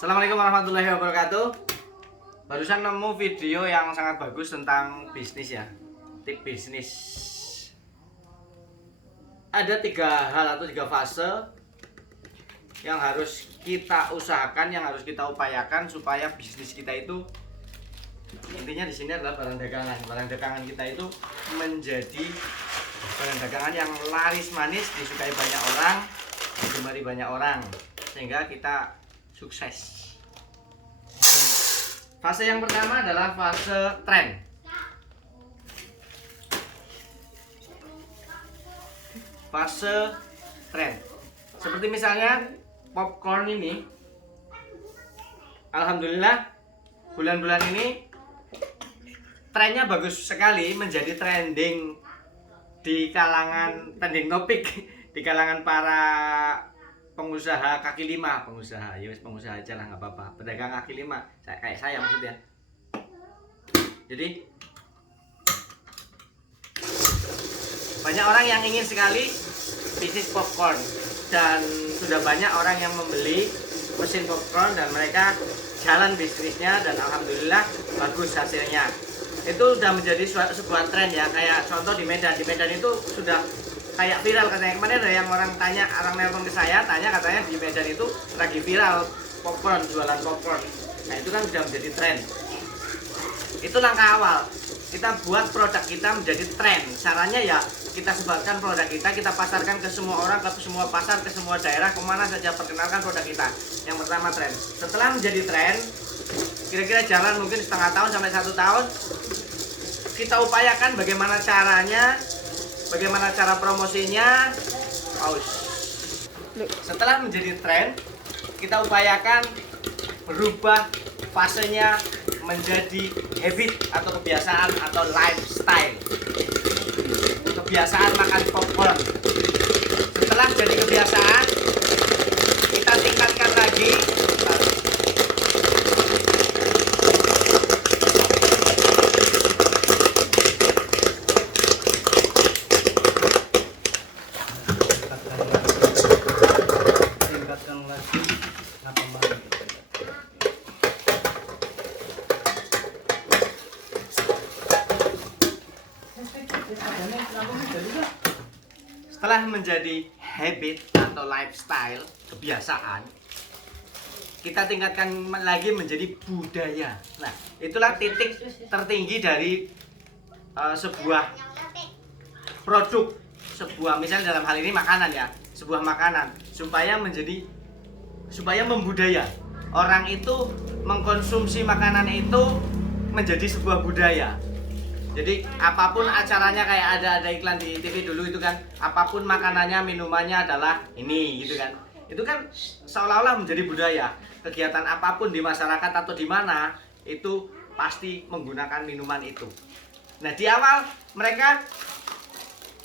Assalamualaikum warahmatullahi wabarakatuh. Barusan nemu video yang sangat bagus tentang bisnis ya, tip bisnis. Ada 3 hal atau 3 fase yang harus kita usahakan, yang harus kita upayakan supaya bisnis kita itu, intinya di sini adalah barang dagangan. Barang dagangan kita itu menjadi barang dagangan yang laris manis, disukai banyak orang, digemari banyak orang, sehingga kita sukses. Fase yang pertama adalah fase tren. Fase tren. Seperti misalnya popcorn ini. Alhamdulillah bulan-bulan ini trennya bagus sekali, menjadi trending di kalangan trending topik di kalangan para pengusaha kaki lima, pengusaha aja lah, nggak apa-apa, pedagang kaki lima, kayak saya maksudnya. Jadi banyak orang yang ingin sekali bisnis popcorn, dan sudah banyak orang yang membeli mesin popcorn dan mereka jalan bisnisnya, dan alhamdulillah bagus hasilnya. Itu sudah menjadi sebuah tren ya. Kayak contoh di Medan itu sudah kayak viral katanya. Kemarin ada yang orang nelpon ke saya, katanya di Medan itu lagi viral popcorn, jualan popcorn. Nah itu kan sudah menjadi tren. Itu langkah awal. Kita buat produk kita menjadi tren. Caranya ya kita sebarkan produk kita pasarkan ke semua orang, ke semua pasar, ke semua daerah, kemana saja, perkenalkan produk kita. Yang pertama tren. Setelah menjadi tren, kira-kira jalan mungkin setengah tahun sampai 1 tahun, kita upayakan bagaimana caranya, bagaimana cara promosinya. Setelah menjadi tren, kita upayakan berubah fasenya menjadi habit atau kebiasaan atau lifestyle. Kebiasaan makan popcorn. Setelah jadi kebiasaan, kita tingkatkan lagi. Setelah menjadi habit atau lifestyle, kebiasaan, kita tingkatkan lagi menjadi budaya. Nah, itulah titik tertinggi dari sebuah produk, misalnya dalam hal ini makanan ya, sebuah makanan, supaya membudaya. Orang itu mengkonsumsi makanan itu menjadi sebuah budaya. Jadi apapun acaranya, kayak ada iklan di TV dulu itu kan, apapun makanannya, minumannya adalah ini gitu kan. Itu kan seolah-olah menjadi budaya. Kegiatan apapun di masyarakat atau di mana itu pasti menggunakan minuman itu. Nah, di awal mereka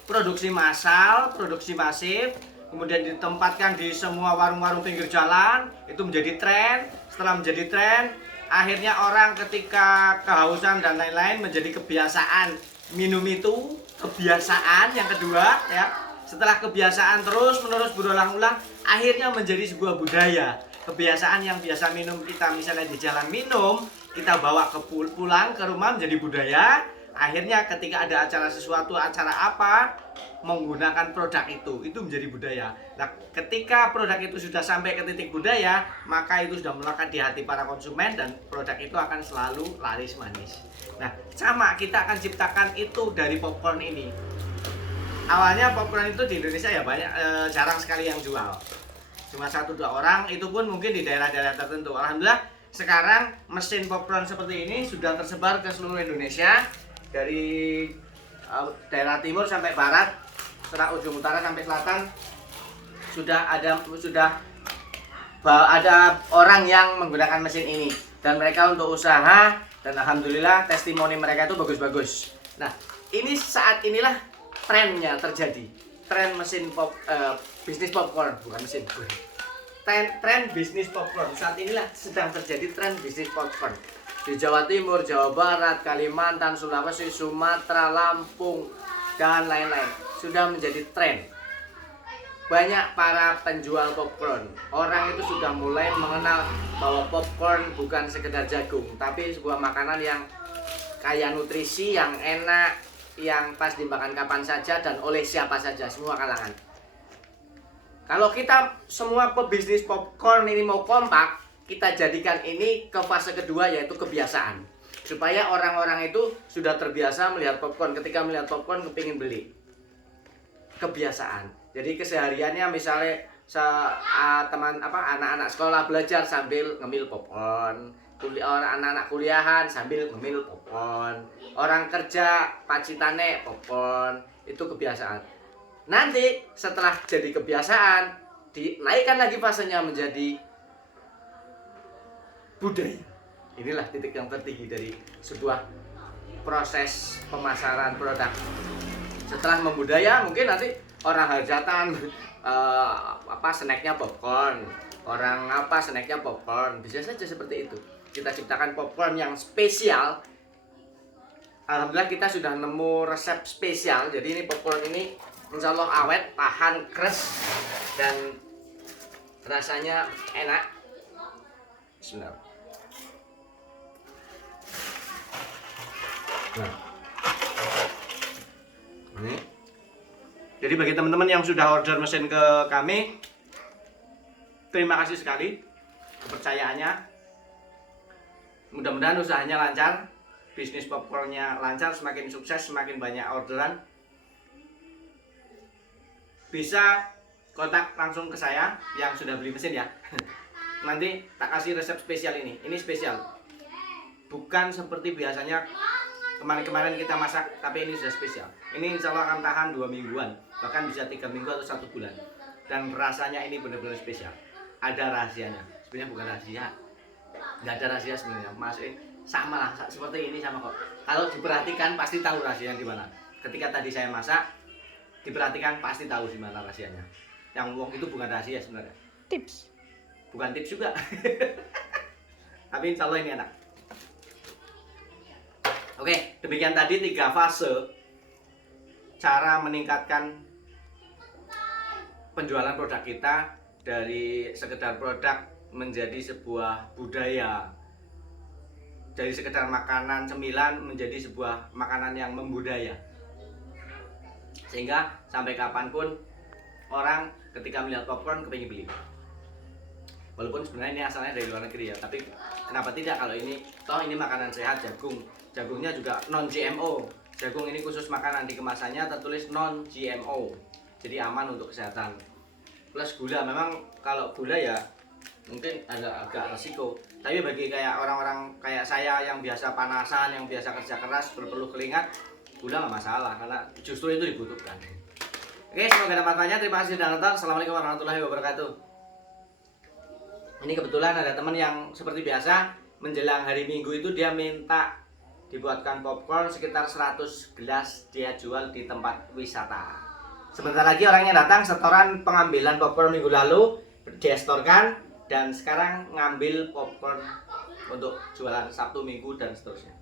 produksi massal, produksi masif, kemudian ditempatkan di semua warung-warung pinggir jalan, itu menjadi tren. Setelah menjadi tren, akhirnya orang ketika kehausan dan lain-lain menjadi kebiasaan minum itu, kebiasaan yang kedua ya. Setelah kebiasaan terus menerus berulang-ulang, akhirnya menjadi sebuah budaya. Kebiasaan yang biasa minum kita misalnya di jalan minum, kita bawa pulang ke rumah menjadi budaya. Akhirnya ketika ada acara sesuatu, acara apa, menggunakan produk itu menjadi budaya. Nah, ketika produk itu sudah sampai ke titik budaya, maka itu sudah melekat di hati para konsumen dan produk itu akan selalu laris manis. Nah, sama kita akan ciptakan itu dari popcorn ini. Awalnya popcorn itu di Indonesia ya banyak, jarang sekali yang jual. Cuma 1-2 orang, itu pun mungkin di daerah-daerah tertentu. Alhamdulillah sekarang mesin popcorn seperti ini sudah tersebar ke seluruh Indonesia. Dari daerah timur sampai barat, setelah ujung utara sampai selatan, sudah ada orang yang menggunakan mesin ini, dan mereka untuk usaha, dan alhamdulillah testimoni mereka itu bagus-bagus. Nah, ini saat inilah trennya terjadi, tren bisnis popcorn, bukan mesin, tren bisnis popcorn. Saat inilah sedang terjadi tren bisnis popcorn di Jawa Timur, Jawa Barat, Kalimantan, Sulawesi, Sumatera, Lampung, dan lain-lain. Sudah menjadi tren. banyak para penjual popcorn. Orang itu sudah mulai mengenal bahwa popcorn bukan sekedar jagung, tapi sebuah makanan yang kaya nutrisi, yang enak, yang pas dimakan kapan saja dan oleh siapa saja, semua kalangan. Kalau kita semua pebisnis popcorn ini mau kompak, kita jadikan ini ke fase kedua, yaitu kebiasaan. Supaya orang-orang itu sudah terbiasa melihat popcorn, ketika melihat popcorn kepingin beli. Kebiasaan. Jadi kesehariannya misalnya anak-anak sekolah belajar sambil ngemil popcorn, anak-anak kuliahan sambil ngemil popcorn, orang kerja pacitane popcorn, itu kebiasaan. Nanti setelah jadi kebiasaan, dinaikkan lagi fasenya menjadi budaya. Inilah titik yang tertinggi dari sebuah proses pemasaran produk. Setelah membudaya, mungkin nanti orang hajatan snacknya popcorn, orang snacknya popcorn, bisa saja seperti itu. Kita ciptakan popcorn yang spesial. Alhamdulillah kita sudah nemu resep spesial. Jadi ini popcorn ini insya Allah awet, tahan, keras, dan rasanya enak. Bismillah. Nah, ini. Jadi bagi teman-teman yang sudah order mesin ke kami, terima kasih sekali kepercayaannya. Mudah-mudahan usahanya lancar, bisnis popcornnya lancar, semakin sukses, semakin banyak orderan. Bisa kontak langsung ke saya yang sudah beli mesin ya. Nanti tak kasih resep spesial ini. Ini spesial. Bukan seperti biasanya kemarin-kemarin kita masak, tapi ini sudah spesial. Ini insya Allah akan tahan 2 mingguan, bahkan bisa 3 minggu atau 1 bulan. Dan rasanya ini benar-benar spesial. Ada rahasianya. Sebenarnya bukan rahasia, nggak ada rahasia sebenarnya. Sama lah, seperti ini sama kok. Kalau diperhatikan pasti tahu rahasianya di mana. Ketika tadi saya masak, diperhatikan pasti tahu di mana rahasianya. Yang wong itu bukan rahasia sebenarnya. Tips. Bukan tips juga. Tapi insya Allah ini enak. Oke, demikian tadi 3 fase cara meningkatkan penjualan produk kita dari sekedar produk menjadi sebuah budaya, dari sekedar makanan cemilan menjadi sebuah makanan yang membudaya, sehingga sampai kapanpun orang ketika melihat popcorn kepingin beli. Walaupun sebenarnya ini asalnya dari luar negeri ya, tapi kenapa tidak kalau ini toh ini makanan sehat, jagungnya juga non GMO. Jagung ini khusus makanan, di kemasannya tertulis non GMO, jadi aman untuk kesehatan. Plus gula, memang kalau gula ya mungkin agak resiko, tapi bagi kayak orang-orang kayak saya yang biasa panasan, yang biasa kerja keras, berpeluh keringat, gula nggak masalah karena justru itu dibutuhkan. Oke, semoga ada manfaatnya. Terima kasih sudah nonton. Assalamualaikum warahmatullahi wabarakatuh. Ini kebetulan ada teman yang seperti biasa menjelang hari Minggu itu dia minta dibuatkan popcorn sekitar 100 gelas, dia jual di tempat wisata. Sebentar lagi orangnya datang, setoran pengambilan popcorn minggu lalu dia setorkan, dan sekarang ngambil popcorn untuk jualan Sabtu, Minggu, dan seterusnya.